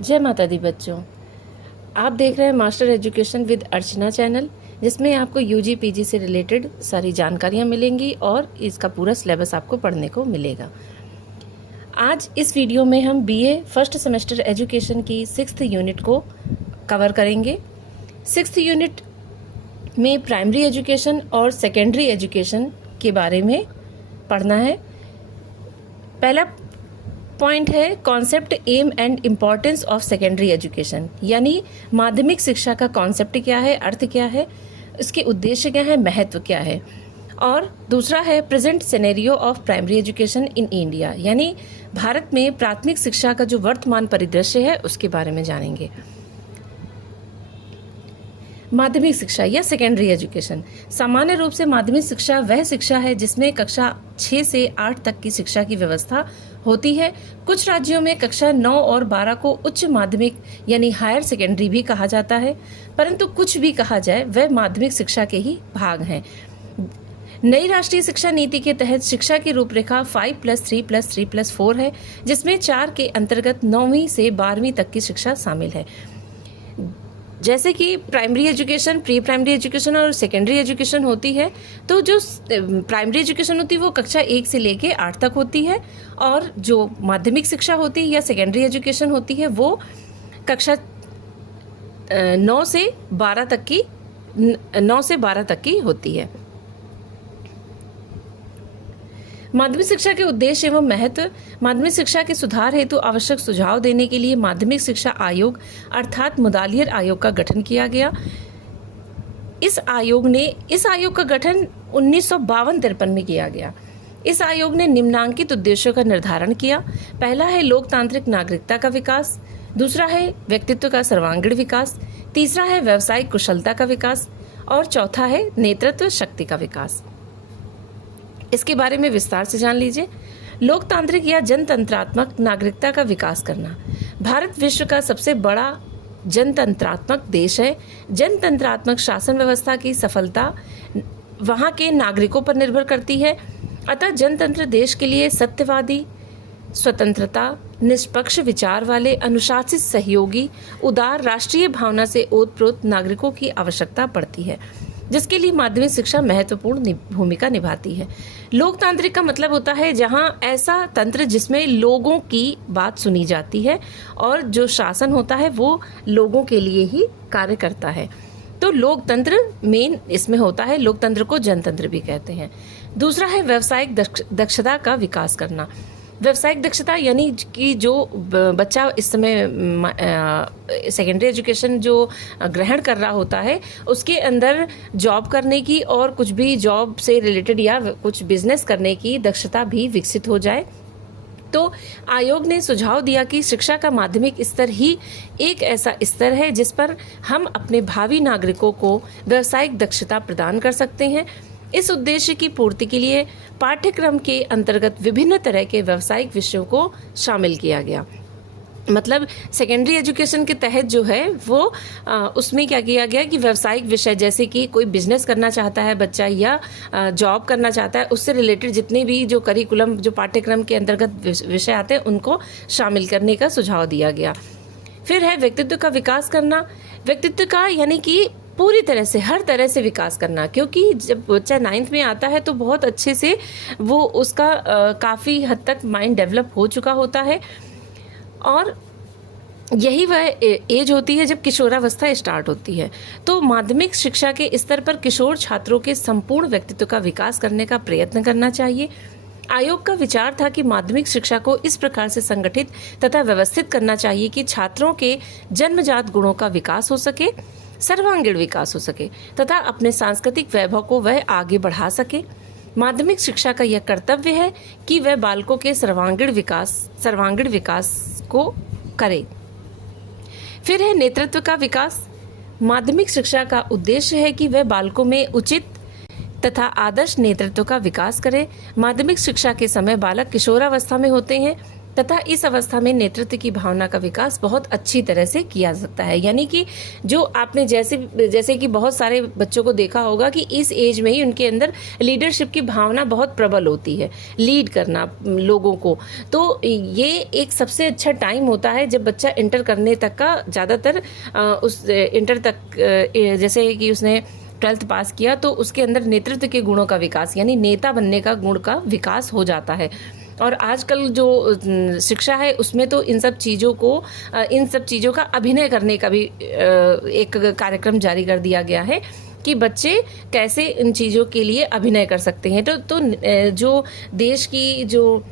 जय माता दी बच्चों, आप देख रहे हैं master education with Archana channel, जिसमें आपको यूजी पीजी से रिलेटेड सारी जानकारियां मिलेंगी और इसका पूरा सिलेबस आपको पढ़ने को मिलेगा। आज इस वीडियो में हम बीए फर्स्ट सेमेस्टर एजुकेशन की 6th यूनिट को कवर करेंगे। 6th यूनिट में प्राइमरी एजुकेशन और सेकेंडरी एजुकेशन के बारे में पढ़ना है। पहला पॉइंट है concept, aim and importance of secondary education, यानी माध्यमिक शिक्षा का कॉन्सेप्ट क्या है, अर्थ क्या है, इसके उद्देश्य क्या है, महत्व क्या है। और दूसरा है present scenario of primary education in India, यानी भारत में प्राथमिक शिक्षा का जो वर्तमान परिदृश्य है उसके बारे में जानेंगे। माध्यमिक शिक्षा या सेकेंडरी एजुकेशन, सामान्य रूप से माध्यमिक शिक्षा वह शिक्षा है जिसमें कक्षा 6 से 8 तक की शिक्षा की व्यवस्था होती है। कुछ राज्यों में कक्षा 9 और 12 को उच्च माध्यमिक यानी हायर सेकेंडरी भी कहा जाता है, परंतु कुछ भी कहा जाए वह माध्यमिक शिक्षा के ही भाग हैं। नई राष्ट्रीय शिक्षा नीति के तहत शिक्षा की रूपरेखा 5+3+3+4 है, जिसमें 4 के अंतर्गत 9वीं से 12वीं तक की शिक्षा शामिल है। जैसे कि primary education, pre primary education और सेकेंडरी एजुकेशन होती है, तो जो प्राइमरी एजुकेशन होती है वो कक्षा 1 से लेके 8 तक होती है, और जो माध्यमिक शिक्षा होती है या सेकेंडरी एजुकेशन होती है वो कक्षा 9 से 12 तक की होती है। माध्यमिक शिक्षा के उद्देश्य एवं महत्व, माध्यमिक शिक्षा के सुधार हेतु आवश्यक सुझाव देने के लिए माध्यमिक शिक्षा आयोग अर्थात मुदालियर आयोग का गठन किया गया। इस आयोग का गठन 1952-53 में किया गया। इस आयोग ने निम्नांकित उद्देश्यों का निर्धारण किया। पहला है लोकतांत्रिक नागरिकता का विकास, दूसरा है व्यक्तित्व का सर्वांगीण विकास, तीसरा है व्यावसायिक कुशलता का विकास और चौथा है नेतृत्व शक्ति का विकास। इसके बारे में विस्तार से जान लीजिए। लोकतांत्रिक या जनतंत्रात्मक नागरिकता का विकास करना। भारत विश्व का सबसे बड़ा जनतंत्रात्मक देश है। जनतंत्रात्मक शासन व्यवस्था की सफलता वहाँ के नागरिकों पर निर्भर करती है। अतः जनतंत्र देश के लिए सत्यवादी, स्वतंत्रता, निष्पक्ष विचार वाले, अनुशासित, सहयोगी, उदार, राष्ट्रीय भावना से ओतप्रोत नागरिकों की आवश्यकता पड़ती है, जिसके लिए माध्यमिक शिक्षा महत्वपूर्ण भूमिका निभाती है। लोकतांत्रिक का मतलब होता है जहां ऐसा तंत्र जिसमें लोगों की बात सुनी जाती है और जो शासन होता है वो लोगों के लिए ही कार्य करता है। तो लोकतंत्र मेन इसमें होता है, लोकतंत्र को जनतंत्र भी कहते हैं। दूसरा है व्यावसायिक दक्षता का विकास करना। व्यावसायिक दक्षता यानी कि जो बच्चा इस समय सेकेंडरी एजुकेशन जो ग्रहण कर रहा होता है उसके अंदर जॉब करने की और कुछ भी जॉब से रिलेटेड या कुछ बिजनेस करने की दक्षता भी विकसित हो जाए। तो आयोग ने सुझाव दिया कि शिक्षा का माध्यमिक स्तर ही एक ऐसा स्तर है जिस पर हम अपने भावी नागरिकों को व्यावसायिक दक्षता प्रदान कर सकते हैं। इस उद्देश्य की पूर्ति के लिए पाठ्यक्रम के अंतर्गत विभिन्न तरह के व्यावसायिक विषयों को शामिल किया गया। मतलब सेकेंडरी एजुकेशन के तहत जो है वो उसमें क्या किया गया कि व्यावसायिक विषय, जैसे कि कोई बिजनेस करना चाहता है बच्चा या जॉब करना चाहता है, उससे रिलेटेड जितने भी जो करिकुलम, जो पाठ्यक्रम के अंतर्गत विषय आते हैं उनको शामिल करने का सुझाव दिया गया। फिर है व्यक्तित्व का विकास करना। व्यक्तित्व का यानी कि पूरी तरह से, हर तरह से विकास करना, क्योंकि जब बच्चा 9th में आता है तो बहुत अच्छे से वो उसका काफ़ी हद तक माइंड डेवलप हो चुका होता है, और यही वह एज होती है जब किशोरावस्था स्टार्ट होती है। तो माध्यमिक शिक्षा के स्तर पर किशोर छात्रों के संपूर्ण व्यक्तित्व का विकास करने का प्रयत्न करना चाहिए। आयोग का विचार था कि माध्यमिक शिक्षा को इस प्रकार से संगठित तथा व्यवस्थित करना चाहिए कि छात्रों के जन्मजात गुणों का विकास हो सके, सर्वांगीण विकास हो सके तथा अपने सांस्कृतिक वैभव को वह आगे बढ़ा सके। माध्यमिक शिक्षा का यह कर्तव्य है कि वह बालकों के सर्वांगीण विकास को करे। फिर है नेतृत्व का विकास। माध्यमिक शिक्षा का उद्देश्य है कि वह बालकों में उचित तथा आदर्श नेतृत्व का विकास करे। माध्यमिक शिक्षा के समय बालक किशोरावस्था में होते हैं तथा इस अवस्था में नेतृत्व की भावना का विकास बहुत अच्छी तरह से किया जा सकता है। यानी कि जो आपने जैसे कि बहुत सारे बच्चों को देखा होगा कि इस एज में ही उनके अंदर लीडरशिप की भावना बहुत प्रबल होती है, लीड करना लोगों को। तो ये एक सबसे अच्छा टाइम होता है जब बच्चा इंटर करने तक का, ज़्यादातर उस इंटर तक जैसे कि उसने 12th पास किया तो उसके अंदर नेतृत्व के गुणों का विकास, यानी नेता बनने का गुण का विकास हो जाता है। और आजकल जो शिक्षा है उसमें तो इन सब चीज़ों का अभिनय करने का भी एक कार्यक्रम जारी कर दिया गया है कि बच्चे कैसे इन चीज़ों के लिए अभिनय कर सकते हैं। तो जो देश की जो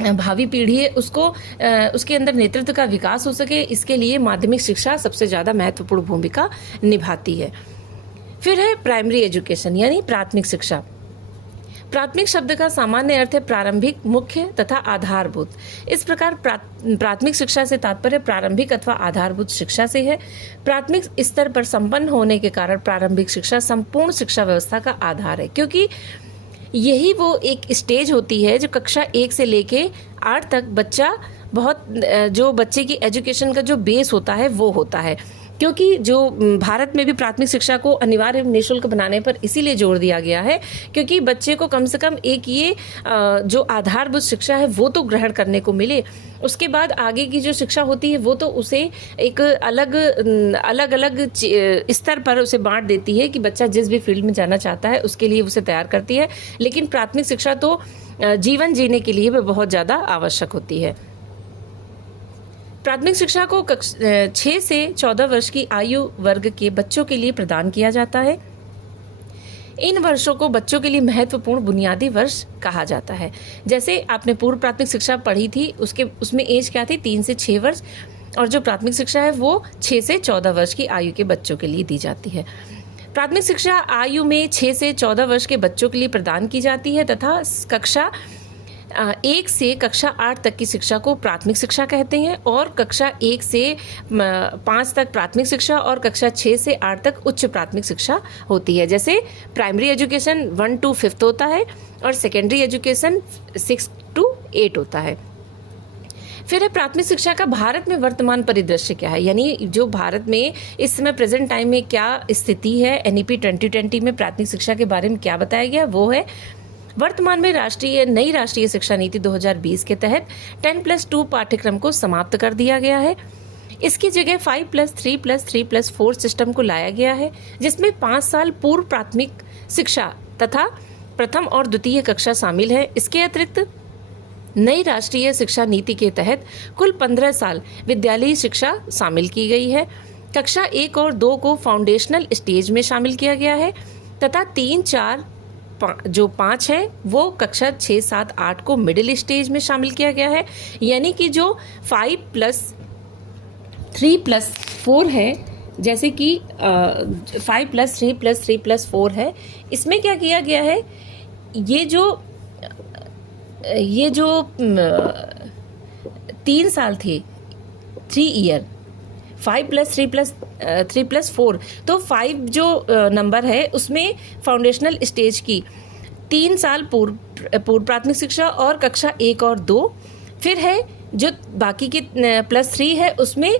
भावी पीढ़ी है उसके अंदर नेतृत्व का विकास हो सके, इसके लिए माध्यमिक शिक्षा सबसे ज़्यादा महत्वपूर्ण भूमिका निभाती है। फिर है प्राइमरी एजुकेशन यानी प्राथमिक शिक्षा। प्राथमिक शब्द का सामान्य अर्थ है प्रारंभिक, मुख्य तथा आधारभूत। इस प्रकार प्राथमिक शिक्षा से तात्पर्य प्रारंभिक अथवा आधारभूत शिक्षा से है। प्राथमिक स्तर पर संपन्न होने के कारण प्रारंभिक शिक्षा संपूर्ण शिक्षा व्यवस्था का आधार है, क्योंकि यही वो एक स्टेज होती है जो कक्षा 1 से लेके 8 तक जो बच्चे की एजुकेशन का जो बेस होता है वो होता है। क्योंकि जो भारत में भी प्राथमिक शिक्षा को अनिवार्य निःशुल्क बनाने पर इसीलिए जोर दिया गया है क्योंकि बच्चे को कम से कम एक ये जो आधारभूत शिक्षा है वो तो ग्रहण करने को मिले। उसके बाद आगे की जो शिक्षा होती है वो तो उसे एक अलग स्तर पर उसे बांट देती है कि बच्चा जिस भी फील्ड में जाना चाहता है उसके लिए उसे तैयार करती है। लेकिन प्राथमिक शिक्षा तो जीवन जीने के लिए भी बहुत ज़्यादा आवश्यक होती है। प्राथमिक शिक्षा को 6 से 14 वर्ष की आयु वर्ग के बच्चों के लिए प्रदान किया जाता है। इन वर्षों को बच्चों के लिए महत्वपूर्ण बुनियादी वर्ष कहा जाता है। जैसे आपने पूर्व प्राथमिक शिक्षा पढ़ी थी उसमें एज क्या थी, 3 से 6 वर्ष, और जो प्राथमिक शिक्षा है वो 6 से 14 वर्ष की आयु के बच्चों के लिए दी जाती है। प्राथमिक शिक्षा आयु में 6 से 14 वर्ष के बच्चों के लिए प्रदान की जाती है तथा कक्षा 1 से कक्षा 8 तक की शिक्षा को प्राथमिक शिक्षा कहते हैं और कक्षा 1 से 5 तक प्राथमिक शिक्षा और कक्षा 6 से 8 तक उच्च प्राथमिक शिक्षा होती है। जैसे प्राइमरी एजुकेशन 1 to 5th होता है और सेकेंडरी एजुकेशन 6 to 8 होता है। फिर है प्राथमिक शिक्षा का भारत में वर्तमान परिदृश्य क्या है, यानी जो भारत में इस समय प्रेजेंट टाइम में क्या स्थिति है। NEP 2020 में प्राथमिक शिक्षा के बारे में क्या बताया गया वो है, वर्तमान में नई राष्ट्रीय शिक्षा नीति 2020 के तहत 10+2 पाठ्यक्रम को समाप्त कर दिया गया है। इसकी जगह 5+3+3+4 सिस्टम को लाया गया है, जिसमें 5 साल पूर्व प्राथमिक शिक्षा तथा प्रथम और द्वितीय कक्षा शामिल है। इसके अतिरिक्त नई राष्ट्रीय शिक्षा नीति के तहत कुल 15 साल विद्यालयी शिक्षा शामिल की गई है। कक्षा 1 और 2 को फाउंडेशनल स्टेज में शामिल किया गया है तथा 3, 4 जो 5 है वो कक्षा 6, 7, 8 को मिडिल स्टेज में शामिल किया गया है। यानी कि जो 5+3+4 है, जैसे कि 5+3+3+4 है, इसमें क्या किया गया है, ये जो 3 साल थे, 3 ईयर, 5+3+3+4, तो 5 जो नंबर है उसमें फाउंडेशनल स्टेज की 3 साल पूर्व प्राथमिक शिक्षा और कक्षा 1 और 2, फिर है जो बाकी के +3 है उसमें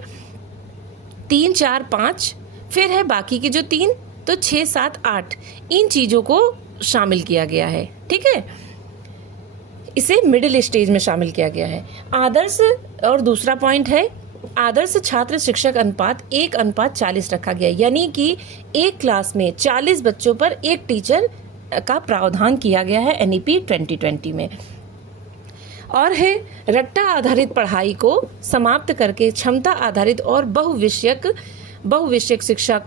3, 4, 5, फिर है बाकी के जो 3, तो 6, 7, 8 इन चीज़ों को शामिल किया गया है। ठीक है, इसे मिडिल स्टेज में शामिल किया गया है। आदर्श और दूसरा पॉइंट है आदर्श छात्र शिक्षक अनुपात 1:40 रखा गया, यानी कि एक क्लास में 40 बच्चों पर एक टीचर का प्रावधान किया गया है NEP 2020 में। और है रट्टा आधारित पढ़ाई को समाप्त करके क्षमता आधारित और बहुविषयक शिक्षा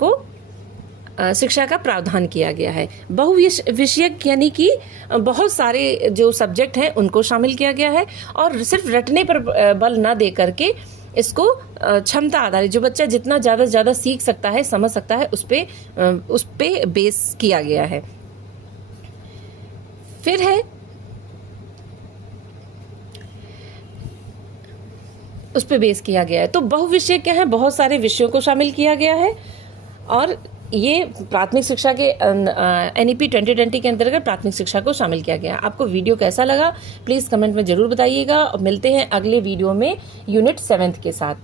का प्रावधान किया गया है। बहुविषयक यानी कि बहुत सारे जो सब्जेक्ट हैं उनको शामिल किया गया है और सिर्फ रटने पर बल न दे करके इसको क्षमता आधारित, जो बच्चा जितना ज़्यादा से ज़्यादा सीख सकता है, समझ सकता है, उस पे बेस किया गया है। फिर है उस पे बेस किया गया है। तो बहुविषय क्या है, बहुत सारे विषयों को शामिल किया गया है और ये प्राथमिक शिक्षा के NEP 2020 के अंतर्गत प्राथमिक शिक्षा को शामिल किया गया। आपको वीडियो कैसा लगा प्लीज़ कमेंट में ज़रूर बताइएगा और मिलते हैं अगले वीडियो में यूनिट 7 के साथ।